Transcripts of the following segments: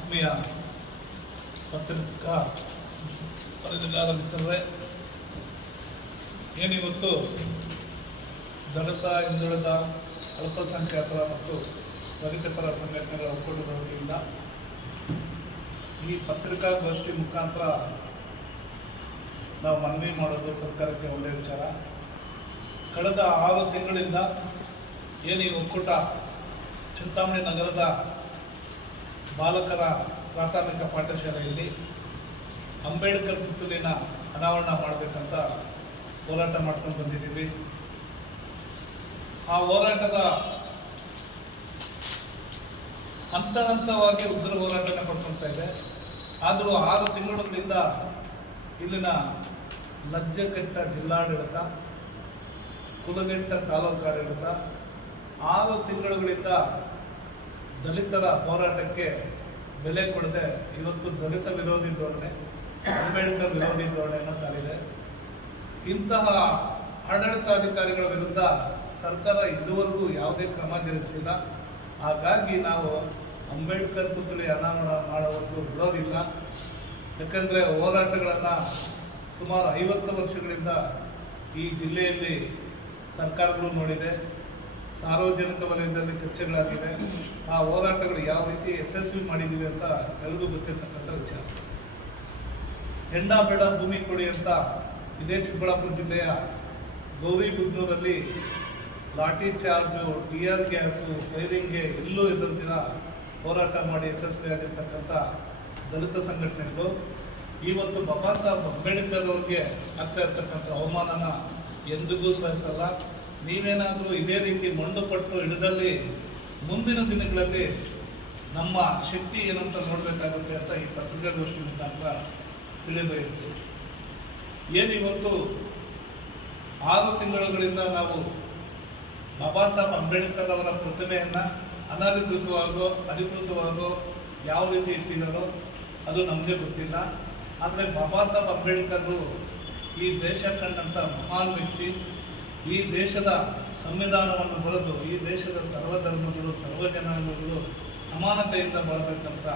ಆತ್ಮೀಯ ಪತ್ರಿಕಾ ವರದಿಗಾರ ಮಿತ್ರರೇ ಏನಿವತ್ತು ದಲಿತ, ಹಿಂದುಳಿದ, ಅಲ್ಪಸಂಖ್ಯಾತರ ಮತ್ತು ದಲಿತಪರ ಸಂಘಟನೆಗಳ ಒಕ್ಕೂಟದ ವತಿಯಿಂದ ಈ ಪತ್ರಿಕಾಗೋಷ್ಠಿ ಮುಖಾಂತರ ನಾವು ಮನವಿ ಮಾಡೋದು ಸರ್ಕಾರಕ್ಕೆ ಒಳ್ಳೆಯ ವಿಚಾರ. ಕಳೆದ ಆರು ತಿಂಗಳಿಂದ ಏನು ಒಕ್ಕೂಟ, ಚಿಂತಾಮಣಿ ನಗರದ ಬಾಲಕರ ಪ್ರಾಥಮಿಕ ಪಾಠಶಾಲೆಯಲ್ಲಿ ಅಂಬೇಡ್ಕರ್ ಪುತ್ತಲಿನ ಅನಾವರಣ ಮಾಡಬೇಕಂತ ಹೋರಾಟ ಮಾಡ್ಕೊಂಡು ಬಂದಿದ್ದೀವಿ. ಆ ಹೋರಾಟದ ಹಂತ ಹಂತವಾಗಿ ಉಗ್ರ ಹೋರಾಟನೆ ಪಡ್ಕೊಳ್ತಾ ಇದೆ. ಆದರೂ ಆರು ತಿಂಗಳಿಂದ ಇಲ್ಲಿನ ಲಜ್ಜೆಗೆಟ್ಟ ಜಿಲ್ಲಾಡಳಿತ, ಕುಲಗೆಟ್ಟ ತಾಲೂಕಾಡಳಿತ, ಆರು ತಿಂಗಳುಗಳಿಂದ ದಲಿತರ ಹೋರಾಟಕ್ಕೆ ಬೆಲೆ ಕೊಡದೆ ಇವತ್ತು ದಲಿತ ವಿರೋಧಿ ಧೋರಣೆ, ಅಂಬೇಡ್ಕರ್ ವಿರೋಧಿ ಧೋರಣೆಯನ್ನು ತಾಳಿದೆ ಇಂತಹ ಆಡಳಿತಾಧಿಕಾರಿಗಳ ವಿರುದ್ಧ ಸರ್ಕಾರ ಇದುವರೆಗೂ ಯಾವುದೇ ಕ್ರಮ ಜರುಗಿಸಿಲ್ಲ. ಹಾಗಾಗಿ ನಾವು ಅಂಬೇಡ್ಕರ್ ಪುತ್ಥಳಿ ಅನಾವರಣ ಮಾಡುವುದು ಬಿಡೋದಿಲ್ಲ ಯಾಕಂದರೆ ಹೋರಾಟಗಳನ್ನು ಸುಮಾರು ಐವತ್ತು ವರ್ಷಗಳಿಂದ ಈ ಜಿಲ್ಲೆಯಲ್ಲಿ ಸರ್ಕಾರಗಳು ನೋಡಿದೆ. ಸಾರ್ವಜನಿಕ ವಲಯದಲ್ಲಿ ಚರ್ಚೆಗಳಾಗಿದೆ. ಆ ಹೋರಾಟಗಳು ಯಾವ ರೀತಿ ಯಶಸ್ವಿ ಮಾಡಿದ್ದೀವಿ ಅಂತ ಎಲ್ರಿಗೂ ಗೊತ್ತಿರ್ತಕ್ಕಂಥ ವಿಚಾರ. ಹೆಂಡ, ಬೇಡ, ಭೂಮಿ ಕೊಡಿ ಅಂತ ಇದೇ ಚಿಕ್ಕಬಳ್ಳಾಪುರ ಜಿಲ್ಲೆಯ ಗೌರಿಬಿದನೂರಲ್ಲಿ ಲಾಠಿ ಚಾರ್ಜು ಟಿಯರ್ ಗ್ಯಾಸು ಫೈರಿಂಗ್ಗೆ ಎಲ್ಲೂ ಎದುರ್ದಿರ ಹೋರಾಟ ಮಾಡಿ ಯಶಸ್ವಿಯಾಗಿರ್ತಕ್ಕಂಥ ದಲಿತ ಸಂಘಟನೆಗಳು. ಇವತ್ತು ಬಾಬಾ ಸಾಹೇಬ್ ಅಂಬೇಡ್ಕರ್ ಅವ್ರಿಗೆ ಆಗ್ತಾ ಇರ್ತಕ್ಕಂಥ ಅವಮಾನನ ಎಂದಿಗೂ ಸಹಿಸಲ್ಲ. ನೀವೇನಾದರೂ ಇದೇ ರೀತಿ ಮಂಡು ಪಟ್ಟು ಹಿಡಿದಲ್ಲಿ ಮುಂದಿನ ದಿನಗಳಲ್ಲಿ ನಮ್ಮ ಶಕ್ತಿ ಏನಂತ ನೋಡಬೇಕಾಗುತ್ತೆ ಅಂತ ಈ ಪತ್ರಿಕಾಗೋಷ್ಠಿ ಮುಖಾಂತರ ತಿಳಿಬಯಸ್ತೀವಿ ಏನಿವತ್ತು ಆರು ತಿಂಗಳುಗಳಿಂದ ನಾವು ಬಾಬಾ ಸಾಹೇಬ್ ಅಂಬೇಡ್ಕರ್ ಅವರ ಪ್ರತಿಮೆಯನ್ನು ಅನಧಿಕೃತವಾಗೋ, ಅಧಿಕೃತವಾಗೋ ಯಾವ ರೀತಿ ಇಟ್ಟಿದ್ದಾರೋ ಅದು ನಮಗೆ ಗೊತ್ತಿಲ್ಲ. ಆದರೆ ಬಾಬಾ ಸಾಹೇಬ್ ಅಂಬೇಡ್ಕರ್ ಈ ದೇಶ ಕಂಡಂಥ ಮಹಾನ್ ವ್ಯಕ್ತಿ. ಈ ದೇಶದ ಸಂವಿಧಾನವನ್ನು ಹೊರತು, ಈ ದೇಶದ ಸರ್ವಧರ್ಮಗಳು, ಸರ್ವಜನಾಂಗಗಳು ಸಮಾನತೆಯಿಂದ ಬರಬೇಕಂತ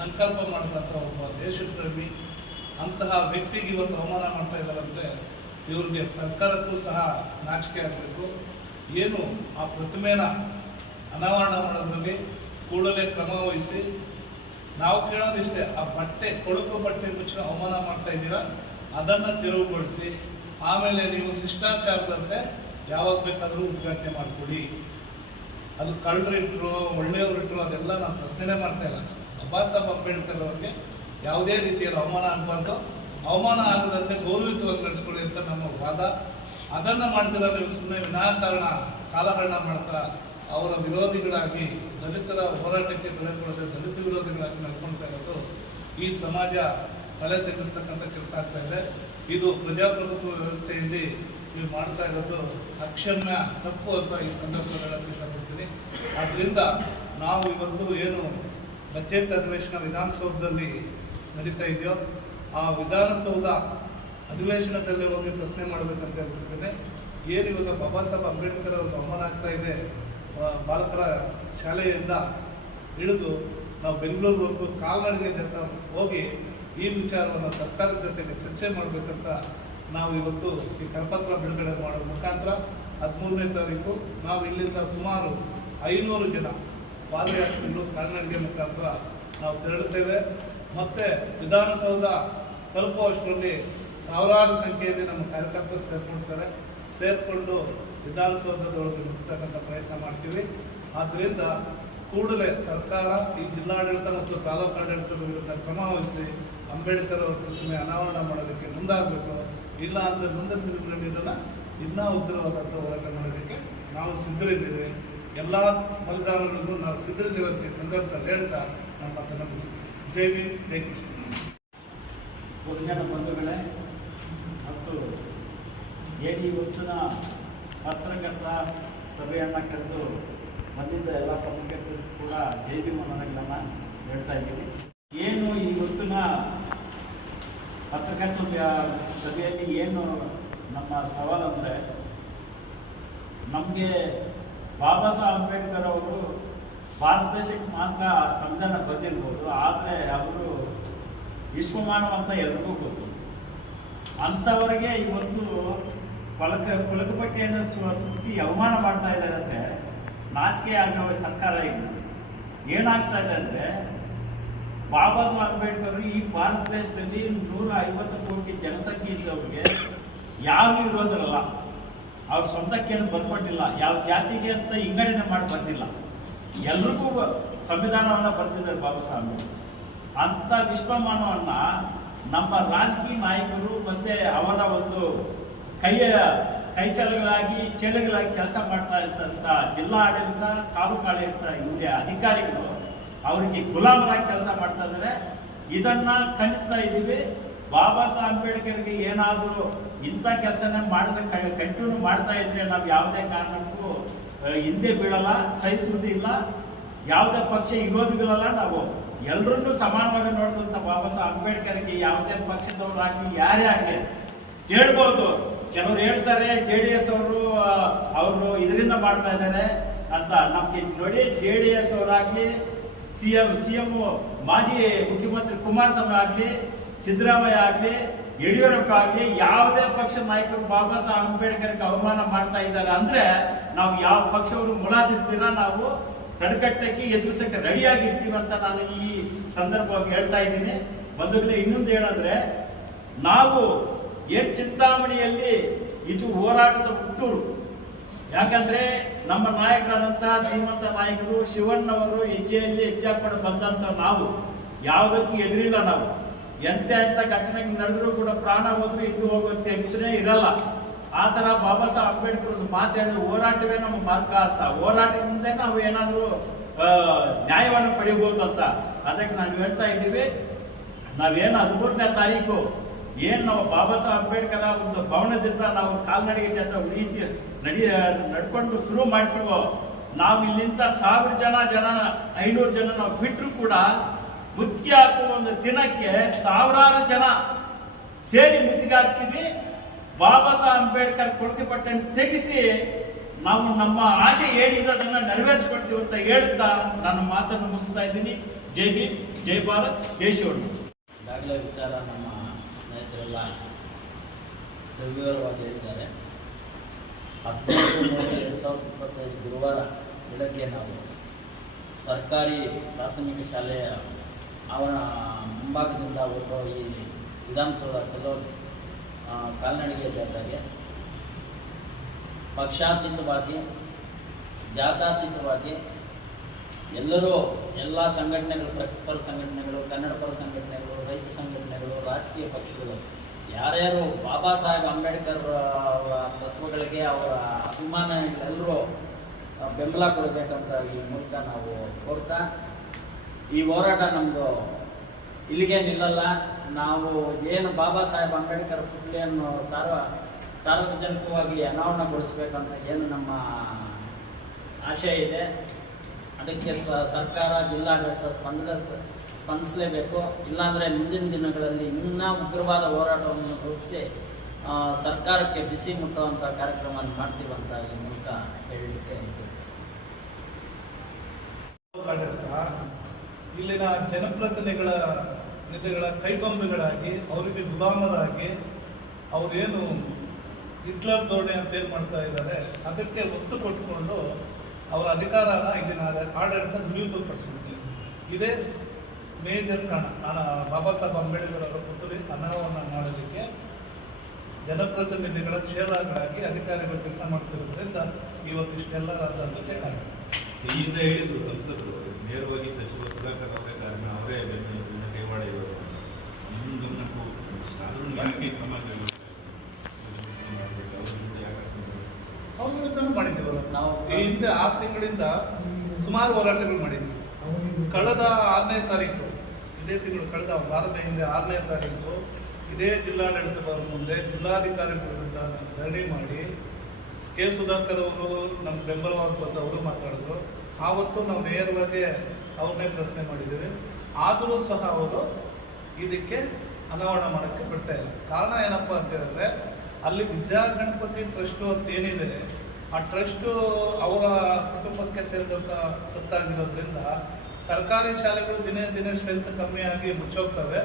ಸಂಕಲ್ಪ ಮಾಡಿದಂಥ ಒಬ್ಬ ದೇಶಪ್ರೇಮಿ, ಅಂತಹ ವ್ಯಕ್ತಿಗೆ ಇವತ್ತು ಅವಮಾನ ಮಾಡ್ತಾ ಇದ್ದಾರಂತೆ. ಇವ್ರಿಗೆ ಸರ್ಕಾರಕ್ಕೂ ಸಹ ನಾಚಿಕೆ ಆಗಬೇಕು. ಏನು ಆ ಪ್ರತಿಮೆನ ಅನಾವರಣ ಮಾಡೋದ್ರಲ್ಲಿ ಕೂಡಲೇ ಕ್ರಮ ವಹಿಸಿ, ನಾವು ಕೇಳೋದಿಷ್ಟೇ, ಆ ಬಟ್ಟೆ, ಕೊಳಕು ಬಟ್ಟೆ ಮುಚ್ಚಿ ಅವಮಾನ ಮಾಡ್ತಾ ಇದ್ದೀರಾ, ಅದನ್ನು ತೆರವುಗೊಳಿಸಿ ಆಮೇಲೆ ನೀವು ಶಿಷ್ಟಾಚಾರದಂತೆ ಯಾವಾಗ ಬೇಕಾದರೂ ಉದ್ಘಾಟನೆ ಮಾಡಿಕೊಡಿ. ಅದು ಕಳ್ಳರಿಟ್ರು ಒಳ್ಳೆಯವರಿಟ್ರು ಅದೆಲ್ಲ ನಾನು ಪ್ರಶ್ನೆನೇ ಮಾಡ್ತಾ ಇಲ್ಲ. ಬಾಬಾ ಸಾಹೇಬ್ ಅಂಬೇಡ್ಕರ್ ಅವ್ರಿಗೆ ಯಾವುದೇ ರೀತಿಯಲ್ಲಿ ಅವಮಾನ ಆಗಬಾರ್ದು. ಅವಮಾನ ಆಗದಂತೆ ಗೌರವಿತವಾಗಿ ನಡೆಸ್ಕೊಳ್ಳಿ ಅಂತ ನಮ್ಮ ವಾದ. ಅದನ್ನು ಮಾಡ್ತಿರೋ ನೀವು ಸುಮ್ಮನೆ ವಿನಾಕಾರಣ, ಕಾಲಹರಣ ಮಾಡ್ತಾ ಅವರ ವಿರೋಧಿಗಳಾಗಿ, ದಲಿತರ ಹೋರಾಟಕ್ಕೆ ಬೆಲೆ ಕೊಡದೆ ದಲಿತ ವಿರೋಧಿಗಳಾಗಿ ನಡ್ಕೊಳ್ತಾ ಇರೋದು ಈ ಸಮಾಜ ತಲೆ ತೆಗೆಸ್ತಕ್ಕಂಥ ಕೆಲಸ ಆಗ್ತಾ ಇದೆ. ಇದು ಪ್ರಜಾಪ್ರಭುತ್ವ ವ್ಯವಸ್ಥೆಯಲ್ಲಿ ನೀವು ಮಾಡ್ತಾ ಇರೋದು ಅಕ್ಷಮ್ಯ ತಪ್ಪು ಅಂತ ಈ ಹೇಳಕ್ಕೆ ಇಷ್ಟಪಡ್ತೀನಿ ಆದ್ದರಿಂದ ನಾವು ಇವತ್ತು ಏನು ಬಜೆಟ್ ಅಧಿವೇಶನ ವಿಧಾನಸೌಧದಲ್ಲಿ ನಡೀತಾ ಇದೆಯೋ, ಆ ವಿಧಾನಸೌಧ ಅಧಿವೇಶನದಲ್ಲಿ ಹೋಗಿ ಪ್ರಶ್ನೆ ಮಾಡಬೇಕಂತ ಹೇಳ್ತಿದ್ದೇನೆ ಏನು ಇವಾಗ ಬಾಬಾ ಸಾಹೇಬ್ ಅಂಬೇಡ್ಕರ್ ಅವರು ಅವಮಾನ ಆಗ್ತಾ ಇದೆ ಬಾಲಕರ ಶಾಲೆಯಿಂದ ಹಿಡಿದು ನಾವು ಬೆಂಗಳೂರುವರೆಗೂ ಕಾಲ್ನಡಿಗೆ ಹೋಗಿ ಈ ವಿಚಾರವನ್ನು ಸರ್ಕಾರದ ಜೊತೆಗೆ ಚರ್ಚೆ ಮಾಡಬೇಕಂತ ನಾವು ಇವತ್ತು ಈ ಕರಪತ್ರ ಬಿಡುಗಡೆ ಮಾಡೋ ಮುಖಾಂತರ ಹದಿಮೂರನೇ ತಾರೀಕು, ನಾವು ಇಲ್ಲಿಂದ ಸುಮಾರು ಐನೂರು ಜನ ಪಾದಯಾತ್ರೆಗಳು ಕಾಲ್ನಡಿಗೆ ಮುಖಾಂತರ ನಾವು ತೆರಳುತ್ತೇವೆ. ಮತ್ತೆ ವಿಧಾನಸೌಧ ತಲುಪುವಷ್ಟರಲ್ಲಿ ಸಾವಿರಾರು ಸಂಖ್ಯೆಯಲ್ಲಿ ನಮ್ಮ ಕಾರ್ಯಕರ್ತರು ಸೇರ್ಕೊಳ್ತಾರೆ. ಸೇರಿಕೊಂಡು ವಿಧಾನಸೌಧದೊಳಗೆ ಮುಟ್ಟತಕ್ಕಂಥ ಪ್ರಯತ್ನ ಮಾಡ್ತೀವಿ. ಆದ್ದರಿಂದ ಕೂಡಲೇ ಸರ್ಕಾರ ಈ ಜಿಲ್ಲಾಡಳಿತ ಮತ್ತು ತಾಲೂಕು ಆಡಳಿತದ ವಿರುದ್ಧ ಕ್ರಮ ವಹಿಸಿ ಅಂಬೇಡ್ಕರ್ ಅವರ ಪ್ರತಿಮೆ ಅನಾವರಣ ಮಾಡೋದಕ್ಕೆ ಮುಂದಾಗಬೇಕು. ಇಲ್ಲ ಅಂದರೆ ಮುಂದಿನ ದಿನಗಳಲ್ಲಿ ಇದನ್ನು ಇನ್ನೂ ಉಗ್ರವಾದಂಥ ಹೋರಾಟ ಮಾಡೋದಕ್ಕೆ ನಾವು ಸಿದ್ಧರಿದ್ದೇವೆ. ಎಲ್ಲ ಮತದಾರರಿಗೂ ನಾವು ಸಿದ್ಧರಿದ್ದೇವೆ ಸಂದರ್ಭದಲ್ಲಿ ಹೇಳ್ತಾ ನಮ್ಮ ಮಾತನ್ನು ಮುಗಿಸ್ತೀವಿ ಜೈ ಭೀಮ್, ಜೈ ಕೃಷ್ಣ. ಬಹುಜನ ಬಂಧುಗಳೇ, ಮತ್ತು ಏನು ಇವತ್ತಿನ ಸಭೆಯನ್ನು ಕರೆದು ಬಂದಿದ್ದ ಎಲ್ಲ ಪತ್ರಕರ್ತರು ಕೂಡ ಜೈ ಭೀಮ್ ಮನಗಳನ್ನು ಹೇಳ್ತಾ ಇದ್ದೀನಿ. ಏನು ಈ ಹೊತ್ತಿನ ಪತ್ರಕರ್ತ ಸಭೆಯಲ್ಲಿ ಏನು ನಮ್ಮ ಸವಾಲು ಅಂದರೆ, ನಮಗೆ ಬಾಬಾ ಸಾಹೇಬ್ ಅಂಬೇಡ್ಕರ್ ಅವರು ಭಾರತ ದೇಶಕ್ಕೆ ಮಾತ್ರ ಸಂವಿಧಾನ ಬಂದಿರ್ಬೋದು ಆದರೆ ಅವರು ವಿಶ್ವಮಾನವ ಅಂತ ಎಲ್ರಿಗೂ ಗೊತ್ತು. ಅಂಥವರಿಗೆ ಇವತ್ತು ಕೊಲಕ ಕುಲಕಪಟ್ಟಿಯನ್ನು ಸು- ಸುತ್ತಿ ಅವಮಾನ ಮಾಡ್ತಾ ಇದ್ದಾರೆ ಅಂದರೆ ನಾಚಿಕೆ ಆಗೋ ಸರ್ಕಾರ ಇದೆ ಏನಾಗ್ತಾ ಇದೆ ಅಂದರೆ, ಬಾಬಾ ಸಾಹೇಬ್ ಅಂಬೇಡ್ಕರ್ ಈ ಭಾರತ ದೇಶದಲ್ಲಿ ನೂರ ಐವತ್ತು ಕೋಟಿ ಜನಸಂಖ್ಯೆ ಇದ್ದವ್ರಿಗೆ ಯಾರು ಇರೋದಿರಲ್ಲ. ಅವ್ರ ಸ್ವಂತಕ್ಕೇನು ಬರ್ಕೊಟ್ಟಿಲ್ಲ. ಯಾವ ಜಾತಿಗೆ ಅಂತ ವಿಂಗಡಣೆ ಮಾಡಿ ಬಂದಿಲ್ಲ. ಎಲ್ರಿಗೂ ಸಂವಿಧಾನವನ್ನ ಬರ್ತಿದ್ದಾರೆ ಬಾಬಾ ಸಾಹೇಬ್. ಅಂಬೇಡ್ಕರ್. ಅಂಥ ವಿಶ್ವಮಾನವನ್ನ ನಮ್ಮ ರಾಜಕೀಯ ನಾಯಕರು ಮತ್ತೆ ಅವರ ಒಂದು ಕೈಯ ಕೈಚಲಗಳಾಗಿ ಚೇಳುಗಳಾಗಿ ಕೆಲಸ ಮಾಡ್ತಾ ಇದ್ದಂಥ ಜಿಲ್ಲಾ ಆಡಳಿತ ತಾಲೂಕು ಆಡಳಿತ ಇವರೇ ಅಧಿಕಾರಿಗಳು. ಅವರಿಗೆ ಗುಲಾಮರಾಗಿ ಕೆಲಸ ಮಾಡ್ತಾ ಇದ್ದಾರೆ ಇದನ್ನ ಖಂಡಿಸ್ತಾ ಇದ್ದೀವಿ. ಬಾಬಾ ಸಾಹೇಬ್ ಅಂಬೇಡ್ಕರ್ಗೆ ಏನಾದರೂ ಇಂಥ ಕೆಲಸನ ಮಾಡಿದ ಕಂಟಿನ್ಯೂ ಮಾಡ್ತಾ ಇದ್ರೆ ನಾವು ಯಾವುದೇ ಕಾರಣಕ್ಕೂ ಹಿಂದೆ ಬೀಳಲ್ಲ ಸಹಿಸುವುದಿಲ್ಲ ಯಾವುದೇ ಪಕ್ಷ ಇರೋದಿಲ್ಲ ನಾವು ಎಲ್ಲರನ್ನೂ ಸಮಾನವಾಗಿ ನೋಡಿದಂಥ ಬಾಬಾ ಸಾಹೇಬ್ ಅಂಬೇಡ್ಕರ್ಗೆ ಯಾವುದೇ ಪಕ್ಷದವರಾಗಲಿ ಯಾರೇ ಆಗಲಿ ಹೇಳ್ಬೋದು. ಕೆಲವರು ಹೇಳ್ತಾರೆ ಜೆ ಡಿ ಎಸ್ ಅವರು ಅವರು ಇದರಿಂದ ಮಾಡ್ತಾ ಇದ್ದಾರೆ ಅಂತ ನಮ್ಗೆ ನೋಡಿ. ಜೆ ಡಿ ಎಸ್ ಅವರಾಗ್ಲಿ ಸಿ ಎಂ ಸಿ ಎಂ ಮಾಜಿ ಮುಖ್ಯಮಂತ್ರಿ ಕುಮಾರಸ್ವಾಮಿ ಆಗಲಿ, ಸಿದ್ದರಾಮಯ್ಯ ಆಗಲಿ, ಯಡಿಯೂರಪ್ಪ ಆಗಲಿ, ಯಾವುದೇ ಪಕ್ಷ ನಾಯಕರು ಬಾಬಾ ಸಾಹೇಬ್ ಅಂಬೇಡ್ಕರ್ಗೆ ಅವಮಾನ ಮಾಡ್ತಾ ಇದ್ದಾರೆ ಅಂದ್ರೆ ನಾವು ಯಾವ ಪಕ್ಷವರು ಮುಲಾಜಿರ್ತೀರ, ನಾವು ತಡೆಕಟ್ಟಕ್ಕೆ ಎದುರಿಸಕ್ಕೆ ರೆಡಿಯಾಗಿರ್ತೀವಿ ಅಂತ ನಾನು ಈ ಸಂದರ್ಭವಾಗಿ ಹೇಳ್ತಾ ಇದ್ದೀನಿ. ಬಂಧುಗಳೇ, ಇನ್ನೊಂದು ಏನಂದ್ರೆ, ನಾವು ಏನ್ ಚಿಂತಾಮಣಿಯಲ್ಲಿ ಇದು ಹೋರಾಟದ ಹುಟ್ಟೂರು. ಯಾಕಂದ್ರೆ ನಮ್ಮ ನಾಯಕರಾದಂತಹ ಶ್ರೀಮಂತ ನಾಯಕರು ಶಿವಣ್ಣವರು ಹೆಜ್ಜೆಯಲ್ಲಿ ಹೆಜ್ಜೆ ಹಾಕೊಂಡು ಬಂದಂತ ನಾವು, ಯಾವುದಕ್ಕೂ ಎದುರಿಲ್ಲ ನಾವು. ಎಂತ ಎಂತ ಘಟನೆ ನಡೆದ್ರು ಕೂಡ ಪ್ರಾಣ ಹೋದ್ರು ಇದ್ದು ಹೋಗುತ್ತೆ ಇದ್ರೆ ಇರಲ್ಲ. ಆ ತರ ಬಾಬಾ ಸಾಹೇಬ್ ಅಂಬೇಡ್ಕರ್ ಒಂದು ಮಾತಾಡಿದ ಹೋರಾಟವೇ ನಮ್ಮ ಮಾರ್ಗ ಅಂತ. ಹೋರಾಟದಿಂದ ನಾವು ಏನಾದರೂ ನ್ಯಾಯವನ್ನು ಪಡೆಯಬಹುದು ಅಂತ. ಅದಕ್ಕೆ ನಾವು ಹೇಳ್ತಾ ಇದ್ದೀವಿ, ನಾವೇನು ಹದಿಮೂರನೇ ತಾರೀಕು ಏನ್ ನಾವು ಬಾಬಾ ಸಾಹೇಬ್ ಅಂಬೇಡ್ಕರ್ ಒಂದು ಭವನದಿಂದ ನಾವು ಕಾಲ್ನಡಿಗೆ ಅಂತ ಉಳಿತಿ ನಡಿ ನಡ್ಕೊಂಡು ಶುರು ಮಾಡ್ತೀವೋ, ನಾವು ಇಲ್ಲಿಂದ ಸಾವಿರ ಜನ ಜನ, ಐನೂರು ಜನ ನಾವು ಬಿಟ್ಟರು ಕೂಡ ಮುತ್ತಿಗೆ ಹಾಕುವ ಒಂದು ದಿನಕ್ಕೆ ಸಾವಿರಾರು ಜನ ಸೇರಿ ಮುತ್ತಿಗೆ ಹಾಕ್ತೀವಿ. ಬಾಬಾ ಸಾಹೇಬ್ ಅಂಬೇಡ್ಕರ್ ಕೊಡುಗೆ ಪಟ್ಟಣ ತೆಗೆಸಿ ನಾವು ನಮ್ಮ ಆಶೆ ಏನಿದೆ ಅದನ್ನ ನೆರವೇರಿಸ್ಕೊಡ್ತೀವಿ ಅಂತ ಹೇಳ್ತಾ ನನ್ನ ಮಾತನ್ನು ಮುಗಿಸ್ತಾ ಇದ್ದೀನಿ. ಜೈ ಭೀಮ್, ಜೈ ಭಾರತ್, ಜೈ ಶಿವಣ್ಣ. ಈಗಾಗಲೇ ವಿಚಾರ ನಮ್ಮ ಸ್ನೇಹಿತರೆಲ್ಲ ಸವಿವರವಾಗಿ ಹೇಳಿದ್ದಾರೆ. ಹದಿನೈದು ಮೂರು ಎರಡು ಸಾವಿರದ ಇಪ್ಪತ್ತೈದು ಗುರುವಾರ ಬೆಳಗ್ಗೆ ನಾವು ಸರ್ಕಾರಿ ಪ್ರಾಥಮಿಕ ಶಾಲೆಯ ಅವನ ಮುಂಭಾಗದಿಂದ ಒಬ್ಬ ಈ ವಿಧಾನಸೌಧ ಚಲೋ ಕಾಲ್ನಡಿಗೆ ಜಾಥಾಗೆ ಪಕ್ಷಾತೀತವಾಗಿ ಜಾತಾತೀತವಾಗಿ ಎಲ್ಲರೂ ಎಲ್ಲ ಸಂಘಟನೆಗಳು ಪ್ರಗತಿಪರ ಸಂಘಟನೆಗಳು ಕನ್ನಡ ಪರ ಸಂಘಟನೆಗಳು ರೈತ ಸಂಘಟನೆಗಳು ರಾಜಕೀಯ ಪಕ್ಷಗಳು. ಯಾರ್ಯಾರು ಬಾಬಾ ಸಾಹೇಬ್ ಅಂಬೇಡ್ಕರ್ ತತ್ವಗಳಿಗೆ ಅವರ ಅಭಿಮಾನಿಗಳೆಲ್ಲರೂ ಬೆಂಬಲ ಕೊಡಬೇಕಂತ ಈ ಮೂಲಕ ನಾವು ಕೋರ್ತಾ, ಈ ಹೋರಾಟ ನಮ್ಮದು ಇಲ್ಲಿಗೆ ನಿಲ್ಲಲ್ಲ. ನಾವು ಏನು ಬಾಬಾ ಸಾಹೇಬ್ ಅಂಬೇಡ್ಕರ್ ಪುತ್ಳಿಯನ್ನು ಸಾರ್ವ, ಸಾರ್ವಜನಿಕವಾಗಿ ಅನಾವರಣಗೊಳಿಸಬೇಕಂತ ಏನು ನಮ್ಮ ಆಶಯ ಇದೆ. ಅದಕ್ಕೆ ಸರ್ಕಾರ, ಜಿಲ್ಲಾಡಳಿತ ಸ್ಪಂದಿಸ ಸ್ಪಂದಿಸಲೇಬೇಕು. ಇಲ್ಲಾಂದರೆ ಮುಂದಿನ ದಿನಗಳಲ್ಲಿ ಇನ್ನೂ ಉಗ್ರವಾದ ಹೋರಾಟವನ್ನು ರೂಪಿಸಿ ಸರ್ಕಾರಕ್ಕೆ ಬಿಸಿ ಮುಟ್ಟುವಂಥ ಕಾರ್ಯಕ್ರಮವನ್ನು ಮಾಡ್ತೀವಂತ ಈ ಮೂಲಕ ಹೇಳಲಿಕ್ಕೆ ಇಲ್ಲಿನ ಜನಪ್ರತಿನಿಧಿಗಳ ನಿಧಿಗಳ ಕೈಗೊಂಬೆಗಳಾಗಿ, ಅವರಿಗೆ ಗುಲಾಮರಾಗಿ ಅವರೇನು ಹಿಟ್ಲರ್ ಧೋರಣೆ ಅಂತ ಏನು ಮಾಡ್ತಾ ಇದ್ದಾರೆ, ಅದಕ್ಕೆ ಒತ್ತು ಕೊಟ್ಟುಕೊಂಡು ಅವರ ಅಧಿಕಾರನ ಇಲ್ಲಿನ ಆಡ- ಆಡಳಿತ ದುರುಪಯೋಗಪಡಿಸ್ಬಿಟ್ಟಿದೆ ಇದೇ ಮೇಜರ್ ಕಾರಣ ನಾನು ಬಾಬಾ ಸಾಹೇಬ್ ಅಂಬೇಡ್ಕರ್ ಅವರ ಪುತ್ರಿ ಅನಾವರಣ ಮಾಡೋದಕ್ಕೆ ಜನಪ್ರತಿನಿಧಿಗಳ ಚೇಲಾಗಳಾಗಿ ಅಧಿಕಾರಿಗಳು ಕೆಲಸ ಮಾಡ್ತಿರೋದ್ರಿಂದ ಇವತ್ತು ಇಷ್ಟೆಲ್ಲ ರಾಜ್ಯಕ್ಕೆ ಕಾರಣ. ಈ ಹಿಂದೆ ಹೇಳಿದ್ರು ಸಂಸದರು ನೇರವಾಗಿ ಸಚಿವ ಸುಧಾಕರ್ ಅವರೇ ಕಾರಣ ಅವರೇ ಬೆಂಬಲ ಕೈವಾಡ ಇವರು ಯಾಕೆ ಕ್ರಮ ಅವ್ರ ವಿರುದ್ಧ ಮಾಡಿದ್ದೀವಲ್ಲ? ನಾವು ಈ ಹಿಂದೆ ಆರು ತಿಂಗಳಿಂದ ಸುಮಾರು ಹೋರಾಟಗಳು ಮಾಡಿದ್ವಿ ಕಳೆದ ಆರನೇ ತಾರೀಕು ಇದೇ ತಿಂಗಳು ಕಳೆದ ವಾರದ ಹಿಂದೆ ಆರನೇ ತಾರೀಕು ಇದೇ ಜಿಲ್ಲಾಡಳಿತ ಜಿಲ್ಲಾಡಳಿತದವರ ಮುಂದೆ ಜಿಲ್ಲಾಧಿಕಾರಿಗಳ ವಿರುದ್ಧ ಧರಣಿ ಮಾಡಿ ಕೆ ಸುಧಾಕರ್ ಅವರು ನಮ್ಮ ಬೆಂಬಲವಾಗಿ ಬಂದು ಅವರು ಮಾತಾಡಿದ್ರು. ಆವತ್ತು ನಾವು ನೇರವಾಗಿ ಅವ್ರನ್ನೇ ಪ್ರಶ್ನೆ ಮಾಡಿದ್ದೀವಿ. ಆದರೂ ಸಹ ಅವರು ಇದಕ್ಕೆ ಅನಾವರಣ ಮಾಡೋಕ್ಕೆ ಬಿಡ್ತಾ ಇಲ್ಲ. ಕಾರಣ ಏನಪ್ಪ ಅಂತ ಹೇಳಿದ್ರೆ ಅಲ್ಲಿ ವಿದ್ಯಾಗಣಪತಿ ಟ್ರಸ್ಟು ಅಂತ ಏನಿದೆ, ಆ ಟ್ರಸ್ಟು ಅವರ ಕುಟುಂಬಕ್ಕೆ ಸೇರಿದಂಥ ಸತ್ತಾಗಿರೋದ್ರಿಂದ ಸರ್ಕಾರಿ ಶಾಲೆಗಳು ದಿನೇ ದಿನೇ ಸ್ಟ್ರೆಂತ್ ಕಮ್ಮಿ ಆಗಿ ಮುಚ್ಚೋಗ್ತವೆ.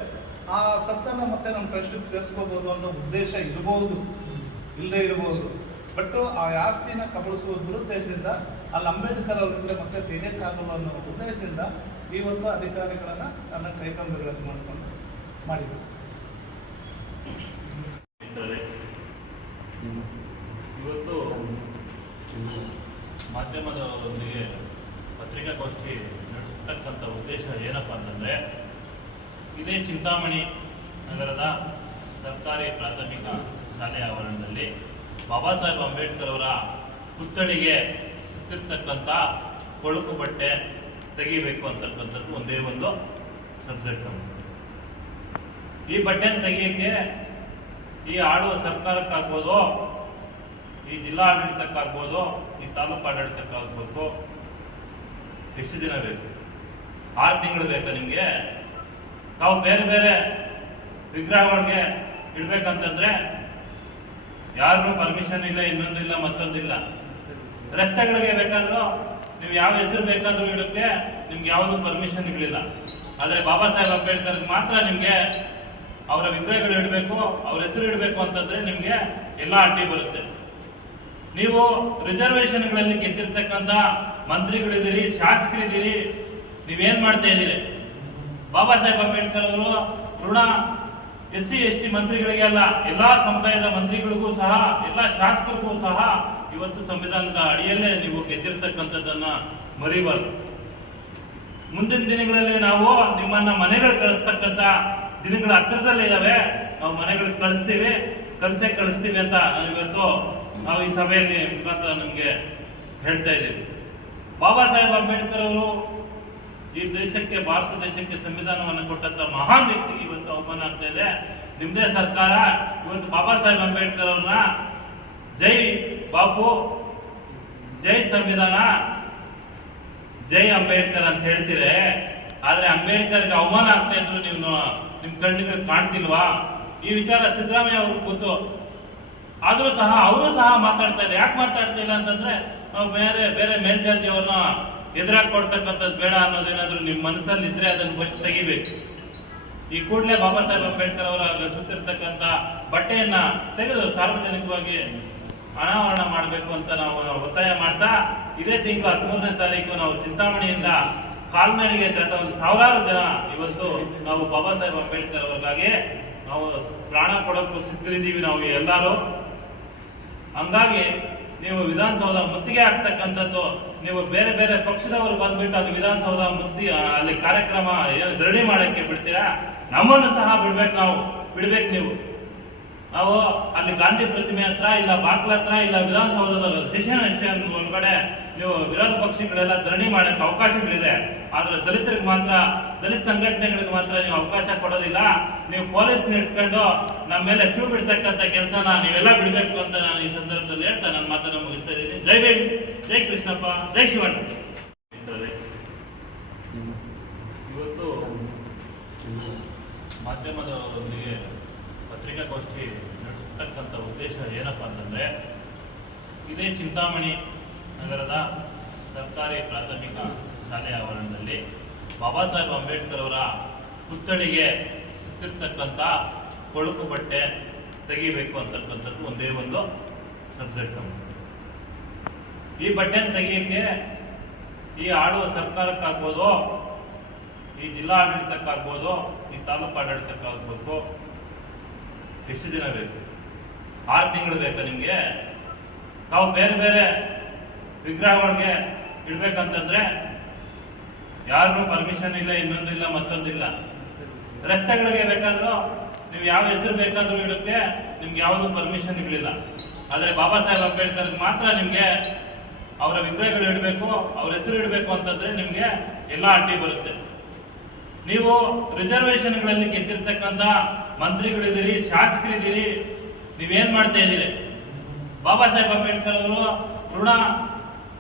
ಆ ಸತ್ತನ್ನು ಮತ್ತೆ ನಮ್ಮ ಟ್ರಸ್ಟಿಗೆ ಸೇರಿಸ್ಕೋಬೋದು ಅನ್ನೋ ಉದ್ದೇಶ ಇರಬಹುದು ಇಲ್ಲದೆ ಇರಬಹುದು ಬಟ್ ಆ ಆಸ್ತಿನ ಕಬಳಿಸುವ ದುರುದ್ದೇಶದಿಂದ, ಅಲ್ಲಿ ಅಂಬೇಡ್ಕರ್ ಅವರಿಂದ ಮತ್ತೆ ತೆಗೆಯಕ್ಕಾಗಲ್ಲ ಅನ್ನೋ ಉದ್ದೇಶದಿಂದ ಇವತ್ತು ಅಧಿಕಾರಿಗಳನ್ನ ನನ್ನ ಕೈಗೊಂಬೆಗಳನ್ನು ಮಾಡಿಕೊಂಡು ಮಾಡಿದ್ರು. ಇವತ್ತು ಮಾಧ್ಯಮದವರೊಂದಿಗೆ ಪತ್ರಿಕಾಗೋಷ್ಠಿ ನಡೆಸ್ತಕ್ಕಂಥ ಉದ್ದೇಶ ಏನಪ್ಪ ಅಂತಂದರೆ, ಇದೇ ಚಿಂತಾಮಣಿ ನಗರದ ಸರ್ಕಾರಿ ಪ್ರಾಥಮಿಕ ಶಾಲೆಯ ಆವರಣದಲ್ಲಿ ಬಾಬಾ ಸಾಹೇಬ್ ಅಂಬೇಡ್ಕರ್ ಅವರ ಪುತ್ಥಳಿಗೆ ಸುತ್ತಿರ್ತಕ್ಕಂಥ ಕೊಳುಕು ಬಟ್ಟೆ ತೆಗಿಬೇಕು ಅಂತಕ್ಕಂಥದ್ದು ಒಂದೇ ಒಂದು ಸಬ್ಜೆಕ್ಟ್ ಈ ಬಟ್ಟೆನ ತೆಗಿಯೋಕ್ಕೆ ಈ ಆಡುವ ಸರ್ಕಾರಕ್ಕಾಗ್ಬೋದು, ಈ ಜಿಲ್ಲಾ ಆಡಳಿತಕ್ಕಾಗ್ಬೋದು, ಈ ತಾಲೂಕು ಆಡಳಿತಕ್ಕಾಗ್ಬೇಕು, ಎಷ್ಟು ದಿನ ಬೇಕು? ಆರು ತಿಂಗಳು ಬೇಕಾ ನಿಮಗೆ? ನಾವು ಬೇರೆ ಬೇರೆ ವಿಗ್ರಹಗಳಿಗೆ ಇಡ್ಬೇಕಂತಂದ್ರೆ ಯಾರಿಗೂ ಪರ್ಮಿಷನ್ ಇಲ್ಲ ಇನ್ನೊಂದಿಲ್ಲ ಮತ್ತೊಂದಿಲ್ಲ ರಸ್ತೆಗಳಿಗೆ ಬೇಕಾದ್ರೂ ನೀವು ಯಾವ ಹೆಸರು ಬೇಕಾದ್ರೂ ಇಡಕ್ಕೆ ನಿಮ್ಗೆ ಯಾವುದು ಪರ್ಮಿಷನ್ ಇರಲಿಲ್ಲ. ಆದರೆ ಬಾಬಾ ಸಾಹೇಬ್ ಅಂಬೇಡ್ಕರ್ ಮಾತ್ರ ನಿಮಗೆ ಅವರ ವಿಗ್ರಹಗಳು ಇಡಬೇಕು, ಅವ್ರ ಹೆಸರು ಇಡಬೇಕು ಅಂತಂದ್ರೆ ನಿಮಗೆ ಎಲ್ಲ ಅಡ್ಡಿ ಬರುತ್ತೆ. ನೀವು ರಿಸರ್ವೇಶನ್ಗಳಲ್ಲಿ ಗೆದ್ದಿರ್ತಕ್ಕಂಥ ಮಂತ್ರಿಗಳಿದ್ದೀರಿ, ಶಾಸಕರಿದ್ದೀರಿ ನೀವೇನ್ ಮಾಡ್ತಾ ಇದ್ದೀರಿ? ಬಾಬಾ ಸಾಹೇಬ್ ಅಂಬೇಡ್ಕರ್ ಅವರು ಋಣ ಎಸ್ ಸಿ, ಎಸ್ ಟಿ ಮಂತ್ರಿಗಳಿಗೆ ಅಲ್ಲ, ಎಲ್ಲಾ ಸಮುದಾಯದ ಮಂತ್ರಿಗಳಿಗೂ ಸಹ, ಎಲ್ಲಾ ಶಾಸಕರಿಗೂ ಸಹ ಇವತ್ತು ಸಂವಿಧಾನದ ಅಡಿಯಲ್ಲೇ ನೀವು ಗೆದ್ದಿರ್ತಕ್ಕಂಥದ್ದನ್ನ ಮರಿಬಾರ್ದು. ಮುಂದಿನ ದಿನಗಳಲ್ಲಿ ನಾವು ನಿಮ್ಮನ್ನ ಮನೆಗಳು ಕಳಿಸ್ತಕ್ಕಂಥ ದಿನಗಳ ಹತ್ತಿರದಲ್ಲೇ ಇದಾವೆ. ನಾವು ಮನೆಗಳು ಕಳಿಸ್ತೀವಿ, ಕಳಿಸೇ ಕಳಿಸ್ತೀವಿ ಅಂತ ಇವತ್ತು ನಾವು ಈ ಸಭೆಯಲ್ಲಿ ಮುಖಾಂತರ ನಮ್ಗೆ ಹೇಳ್ತಾ ಇದ್ದೀವಿ. ಬಾಬಾ ಸಾಹೇಬ್ ಅಂಬೇಡ್ಕರ್ ಅವರು ಈ ದೇಶಕ್ಕೆ, ಭಾರತ ದೇಶಕ್ಕೆ ಸಂವಿಧಾನವನ್ನು ಕೊಟ್ಟಂತ ಮಹಾನ್ ವ್ಯಕ್ತಿಗೆ ಇವತ್ತು ಅವಮಾನ ಆಗ್ತಾ ಇದೆ. ನಿಮ್ದೇ ಸರ್ಕಾರ ಇವತ್ತು ಬಾಬಾ ಸಾಹೇಬ್ ಅಂಬೇಡ್ಕರ್ ಅವ್ರನ್ನ ಜೈ ಬಾಪು, ಜೈ ಸಂವಿಧಾನ, ಜೈ ಅಂಬೇಡ್ಕರ್ ಅಂತ ಹೇಳ್ತೀರಿ. ಆದ್ರೆ ಅಂಬೇಡ್ಕರ್ಗೆ ಅವಮಾನ ಆಗ್ತಾ ಇದ್ರು ನೀವು ನಿಮ್ ಕಣ್ಣಿಗೆ ಕಾಣ್ತಿಲ್ವಾ? ಈ ವಿಚಾರ ಸಿದ್ದರಾಮಯ್ಯ ಅವ್ರಿಗೆ ಗೊತ್ತು. ಆದ್ರೂ ಸಹ, ಅವರು ಸಹ ಮಾತಾಡ್ತಾ ಇಲ್ಲ ಯಾಕೆ ಮಾತಾಡ್ತಾ ಇಲ್ಲ ಅಂತಂದ್ರೆ ಬೇರೆ ಬೇರೆ ಮೇಲ್ಜಾತಿಯವ್ರನ್ನ ಎದುರಾಗಿ ಕೊಡ್ತಕ್ಕಂಥದ್ದು ಬೇಡ ಅನ್ನೋದೇನಾದ್ರೂ ನಿಮ್ಮ ಮನಸ್ಸಲ್ಲಿ ಇದ್ರೆ ಅದನ್ನು ಫಸ್ಟ್ ತೆಗಿಬೇಕು. ಈ ಕೂಡಲೇ ಬಾಬಾ ಸಾಹೇಬ್ ಅಂಬೇಡ್ಕರ್ ಅವರ ಸುತ್ತಿರ್ತಕ್ಕಂಥ ಬಟ್ಟೆಯನ್ನ ತೆಗೆದು ಸಾರ್ವಜನಿಕವಾಗಿ ಅನಾವರಣ ಮಾಡಬೇಕು ಅಂತ ನಾವು ಒತ್ತಾಯ ಮಾಡ್ತಾ, ಇದೇ ತಿಂಗಳು ಹದಿಮೂರನೇ ತಾರೀಕು ನಾವು ಚಿಂತಾಮಣಿಯಿಂದ ಕಾಲ್ನಡಿಗೆ ಜಾತ ಒಂದು ಸಾವಿರಾರು ಜನ ಇವತ್ತು ನಾವು ಬಾಬಾ ಸಾಹೇಬ್ ಅಂಬೇಡ್ಕರ್ ಅವರಿಗಾಗಿ ನಾವು ಪ್ರಾಣ ಕೊಡೋಕ್ಕೂ ಸಿದ್ಧರಿದ್ದೀವಿ ನಾವು ಎಲ್ಲರೂ. ಹಂಗಾಗಿ ನೀವು ವಿಧಾನಸೌಧ ಮುತ್ತಿಗೆ ಆಗ್ತಕ್ಕಂಥದ್ದು ನೀವು ಬೇರೆ ಬೇರೆ ಪಕ್ಷದವರು ಬಂದ್ಬಿಟ್ಟು ಅಲ್ಲಿ ವಿಧಾನಸೌಧ ಮುತ್ತಿ ಅಲ್ಲಿ ಕಾರ್ಯಕ್ರಮ ಧರಣಿ ಮಾಡಕ್ಕೆ ಬಿಡ್ತೀರಾ? ನಮ್ಮನ್ನು ಸಹ ಬಿಡ್ಬೇಕು ನಾವು. ಬಿಡ್ಬೇಕು ನೀವು. ನಾವು ಅಲ್ಲಿ ಗಾಂಧಿ ಪ್ರತಿಮೆ ಹತ್ರ ಇಲ್ಲ ಬಾಕ್ಲ ಹತ್ರ ಇಲ್ಲ ವಿಧಾನಸೌಧದಲ್ಲಿ ಸೆಷನ್ ಸೆಷನ್ ಒಳಗಡೆ ನೀವು ವಿರೋಧ ಪಕ್ಷಗಳೆಲ್ಲ ಧರಣಿ ಮಾಡಕ್ಕೆ ಅವಕಾಶಗಳಿದೆ. ಆದ್ರೆ ದಲಿತರಿಗೆ ಮಾತ್ರ, ದಲಿತ ಸಂಘಟನೆಗಳಿಗೆ ಮಾತ್ರ ನೀವು ಅವಕಾಶ ಕೊಡೋದಿಲ್ಲ. ನೀವು ಪೊಲೀಸ್ ಇಟ್ಕೊಂಡು ನಮ್ಮ ಮೇಲೆ ಚೂ ಬಿಡ್ತಕ್ಕಂಥ ಕೆಲಸನ ನೀವೆಲ್ಲ ಬಿಡಬೇಕು ಅಂತ ನಾನು ಈ ಸಂದರ್ಭದಲ್ಲಿ ಹೇಳ್ತಾ ನನ್ನ ಮಾತನ್ನು ಮುಗಿಸ್ತಾ ಇದ್ದೀನಿ. ಜೈ ಭೀಮ್, ಜೈ ಕೃಷ್ಣಪ್ಪ, ಜೈ ಶಿವಣ್ಣ. ಇವತ್ತು ಮಾಧ್ಯಮದವರೊಂದಿಗೆ ಪತ್ರಿಕಾಗೋಷ್ಠಿ ನಡೆಸತಕ್ಕಂಥ ಉದ್ದೇಶ ಏನಪ್ಪ ಅಂತಂದರೆ, ಇದೇ ಚಿಂತಾಮಣಿ ನಗರದ ಸರ್ಕಾರಿ ಪ್ರಾಥಮಿಕ ಶಾಲೆಯ ಆವರಣದಲ್ಲಿ ಬಾಬಾ ಸಾಹೇಬ್ ಅಂಬೇಡ್ಕರ್ ಅವರ ಪುತ್ಥಳಿಗೆ ಸುತ್ತಿರ್ತಕ್ಕಂಥ ಕೊಳುಕು ಬಟ್ಟೆ ತೆಗಿಬೇಕು ಅಂತಕ್ಕಂಥದ್ದು ಒಂದೇ ಒಂದು ಸಬ್ಜೆಕ್ಟ್ ಈ ಬಟ್ಟೆನ ತೆಗಿಯಕ್ಕೆ ಈ ಆಡುವ ಸರ್ಕಾರಕ್ಕಾಗ್ಬೋದು, ಈ ಜಿಲ್ಲಾ ಆಡಳಿತಕ್ಕಾಗ್ಬೋದು, ಈ ತಾಲೂಕು ಆಡಳಿತಕ್ಕಾಗ್ಬೇಕು ಎಷ್ಟು ದಿನ ಬೇಕು? ಆರು ತಿಂಗಳು ಬೇಕಾ ನಿಮಗೆ? ನಾವು ಬೇರೆ ಬೇರೆ ವಿಗ್ರಹಗಳಿಗೆ ಇಡ್ಬೇಕಂತಂದ್ರೆ ಯಾರಿಗೂ ಪರ್ಮಿಷನ್ ಇಲ್ಲ ಇನ್ನೊಂದಿಲ್ಲ ಮತ್ತೊಂದಿಲ್ಲ ರಸ್ತೆಗಳಿಗೆ ಬೇಕಾದ್ರೂ ನೀವು ಯಾವ ಹೆಸರು ಬೇಕಾದ್ರೂ ಇಡಕ್ಕೆ ನಿಮ್ಗೆ ಯಾವುದೂ ಪರ್ಮಿಷನ್ ಇರಲಿಲ್ಲ. ಆದರೆ ಬಾಬಾ ಸಾಹೇಬ್ ಅಂಬೇಡ್ಕರ್ ಮಾತ್ರ ನಿಮಗೆ ಅವರ ವಿಗ್ರಹಗಳು ಇಡಬೇಕು, ಅವ್ರ ಹೆಸರು ಇಡಬೇಕು ಅಂತಂದ್ರೆ ನಿಮಗೆ ಎಲ್ಲ ಅಡ್ಡಿ ಬರುತ್ತೆ. ನೀವು ರಿಸರ್ವೇಶನ್ಗಳಲ್ಲಿ ಗೆದ್ದಿರ್ತಕ್ಕಂಥ ಮಂತ್ರಿಗಳಿದ್ದೀರಿ, ಶಾಸಕರಿದ್ದೀರಿ, ನೀವೇನ್ ಮಾಡ್ತಾ ಇದ್ದೀರಿ? ಬಾಬಾ ಸಾಹೇಬ್ ಅಂಬೇಡ್ಕರ್ ಅವರು ಋಣ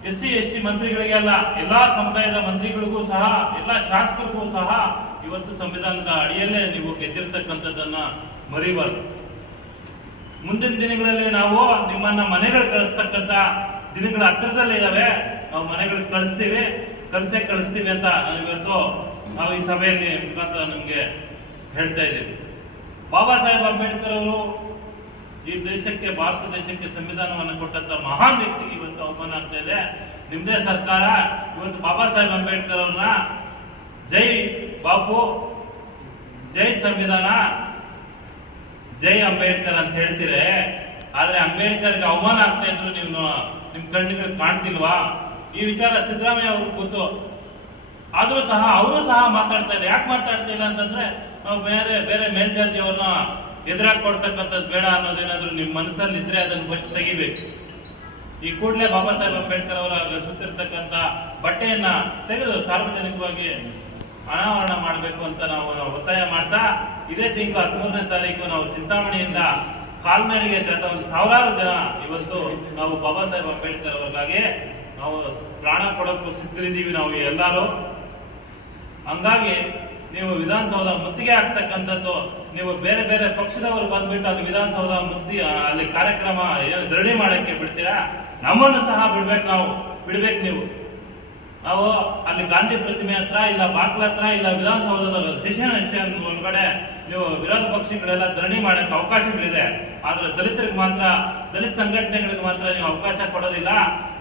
ಎಸ್ ಸಿ ಎಸ್ ಟಿ ಮಂತ್ರಿಗಳಿಗೆ ಅಲ್ಲ, ಎಲ್ಲಾ ಸಮುದಾಯದ ಮಂತ್ರಿಗಳಿಗೂ ಸಹ, ಎಲ್ಲಾ ಶಾಸಕರಿಗೂ ಸಹ ಇವತ್ತು ಸಂವಿಧಾನದ ಅಡಿಯಲ್ಲೇ ನೀವು ಗೆದ್ದಿರ್ತಕ್ಕಂಥದ್ದನ್ನ ಮರಿಬಾರ್ದು. ಮುಂದಿನ ದಿನಗಳಲ್ಲಿ ನಾವು ನಿಮ್ಮನ್ನ ಮನೆಗಳು ಕಳಿಸ್ತಕ್ಕಂಥ ದಿನಗಳ ಹತ್ತಿರದಲ್ಲೇ ಇದಾವೆ. ನಾವು ಮನೆಗಳು ಕಳಿಸ್ತೀವಿ, ಕಳಿಸೇ ಕಳಿಸ್ತೀವಿ ಅಂತ ಇವತ್ತು ನಾವು ಈ ಸಭೆಯಲ್ಲಿ ಮುಖಾಂತರ ನಮಗೆ ಹೇಳ್ತಾ ಇದ್ದೀವಿ. ಬಾಬಾ ಸಾಹೇಬ್ ಅಂಬೇಡ್ಕರ್ ಅವರು ಈ ದೇಶಕ್ಕೆ, ಭಾರತ ದೇಶಕ್ಕೆ ಸಂವಿಧಾನವನ್ನು ಕೊಟ್ಟಂತ ಮಹಾನ್ ವ್ಯಕ್ತಿಗೆ ಇವತ್ತು ಅವಮಾನ ಆಗ್ತಾ ಇದೆ. ನಿಮ್ದೇ ಸರ್ಕಾರ ಇವತ್ತು ಬಾಬಾ ಸಾಹೇಬ್ ಅಂಬೇಡ್ಕರ್ ಅವ್ರನ್ನ ಜೈ ಬಾಪು, ಜೈ ಸಂವಿಧಾನ, ಜೈ ಅಂಬೇಡ್ಕರ್ ಅಂತ ಹೇಳ್ತೀರಿ. ಆದ್ರೆ ಅಂಬೇಡ್ಕರ್ಗೆ ಅವಮಾನ ಆಗ್ತಾ ಇದ್ರು ನೀವು ನಿಮ್ ಕಣ್ಣಿಗೆ ಕಾಣ್ತಿಲ್ವಾ? ಈ ವಿಚಾರ ಸಿದ್ದರಾಮಯ್ಯ ಅವ್ರಿಗೆ ಗೊತ್ತು. ಆದ್ರೂ ಸಹ ಅವರು ಸಹ ಮಾತಾಡ್ತಾ ಇಲ್ಲ ಯಾಕೆ ಮಾತಾಡ್ತಾ ಇಲ್ಲ ಅಂತಂದ್ರೆ ನಾವು ಬೇರೆ ಬೇರೆ ಮೇಲ್ಜಾತಿಯವ್ರನ್ನ ಎದುರಾಗಿ ಕೊಡ್ತಕ್ಕಂಥದ್ದು ಬೇಡ ಅನ್ನೋದೇನಾದ್ರೂ ನಿಮ್ಮ ಮನಸ್ಸಲ್ಲಿ ಇದ್ರೆ ಅದನ್ನು ಫಸ್ಟ್ ತೆಗಿಬೇಕು. ಈ ಕೂಡಲೇ ಬಾಬಾ ಸಾಹೇಬ್ ಅಂಬೇಡ್ಕರ್ ಅವರ ಸುತ್ತಿರ್ತಕ್ಕಂಥ ಬಟ್ಟೆಯನ್ನ ತೆಗೆದು ಸಾರ್ವಜನಿಕವಾಗಿ ಅನಾವರಣ ಮಾಡಬೇಕು ಅಂತ ನಾವು ಒತ್ತಾಯ ಮಾಡ್ತಾ, ಇದೇ ತಿಂಗಳು ಹದಿಮೂರನೇ ತಾರೀಕು ನಾವು ಚಿಂತಾಮಣಿಯಿಂದ ಕಾಲ್ನಡಿಗೆ ಜಾಥಾ ಒಂದು ಸಾವಿರಾರು ಜನ ಇವತ್ತು ನಾವು ಬಾಬಾ ಸಾಹೇಬ್ ಅಂಬೇಡ್ಕರ್ ಅವರಿಗಾಗಿ ನಾವು ಪ್ರಾಣ ಕೊಡೋಕ್ಕೂ ಸಿದ್ಧರಿದ್ದೀವಿ ನಾವು ಎಲ್ಲರೂ. ಹಂಗಾಗಿ ನೀವು ವಿಧಾನಸೌಧ ಮುತ್ತಿಗೆ ಆಗ್ತಕ್ಕಂಥದ್ದು ನೀವು ಬೇರೆ ಬೇರೆ ಪಕ್ಷದವರು ಬಂದ್ಬಿಟ್ಟು ಅಲ್ಲಿ ವಿಧಾನಸೌಧ ಮುತ್ತಿ ಅಲ್ಲಿ ಕಾರ್ಯಕ್ರಮ ಧರಣಿ ಮಾಡಕ್ಕೆ ಬಿಡ್ತೀರಾ? ನಮ್ಮನ್ನು ಸಹ ಬಿಡ್ಬೇಕು ನಾವು, ಬಿಡ್ಬೇಕು ನೀವು. ನಾವು ಅಲ್ಲಿ ಗಾಂಧಿ ಪ್ರತಿಮೆ ಹತ್ರ ಇಲ್ಲ ಬಾಕ್ಲ ಹತ್ರ ಇಲ್ಲ ವಿಧಾನಸೌಧದ ಸೆಷನ್ ಒಳಗಡೆ ನೀವು ವಿರೋಧ ಪಕ್ಷಗಳೆಲ್ಲ ಧರಣಿ ಮಾಡಕ್ಕೆ ಅವಕಾಶಗಳಿದೆ. ಆದ್ರೆ ದಲಿತರಿಗೆ ಮಾತ್ರ, ದಲಿತ ಸಂಘಟನೆಗಳಿಗೆ ಮಾತ್ರ ನೀವು ಅವಕಾಶ ಕೊಡೋದಿಲ್ಲ.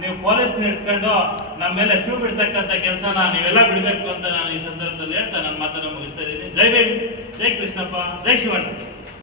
ನೀವು ಪೊಲೀಸ್ ಇಟ್ಕೊಂಡು ನಮ್ಮ ಮೇಲೆ ಚೂ ಬಿಡ್ತಕ್ಕಂಥ ಕೆಲಸನ ನೀವೆಲ್ಲ ಬಿಡಬೇಕು ಅಂತ ನಾನು ಈ ಸಂದರ್ಭದಲ್ಲಿ ಹೇಳ್ತಾ ನನ್ನ ಮಾತನ್ನು ಮುಗಿಸ್ತಾ ಇದ್ದೀನಿ. ಜೈ ಭೀಮ್, ಜೈ ಕೃಷ್ಣಪ್ಪ, ಜೈ ಶಿವಣ್ಣ.